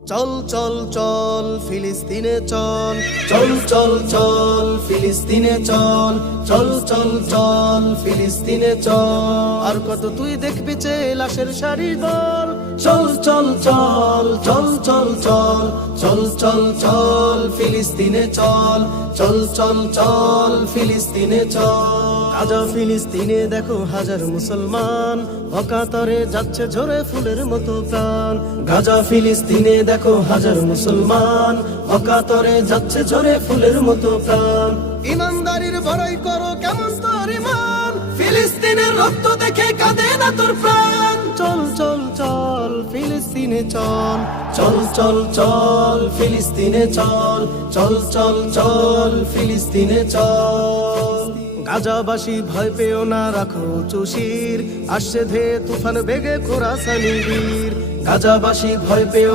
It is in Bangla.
চল চল চল ফিলিস্তিনে চল, চল চল চল ফিলিস্তিনে চল, চল চল চল ফিলিস্তিনে চল। আর কত তুই দেখবি যে লাশের সারি দল, চল চল চল চল চল চল, চল চল চল ফিলিস্তিনে চল, চল চল চল ফিলিস্তিনে চল। গাজা ফিলিস্তিনে দেখো হাজার মুসলমান, অকাতরে যাচ্ছে ঝরে ফুলের মতো প্রাণ। গাজা ফিলিস্তিনে দেখো হাজার মুসলমান, অকাতরে যাচ্ছে ঝরে ফুলের মতো প্রাণ। ইমানদারির বড়াই করো কেমন তোর ইমান, ফিলিস্তিনের রক্ত দেখে কাঁদে না তোর প্রাণ। চল চল চল ফিলিস্তিনে চল, চল চল চল ফিলিস্তিনে চল, চল চল চল ফিলিস্তিনে চল। গাজাবাসী ভয় পেও না, রাখো চুশির, আসছে ধে তুফান বেগে খোরাসানি বীর। গাজাবাসী ভয় পেও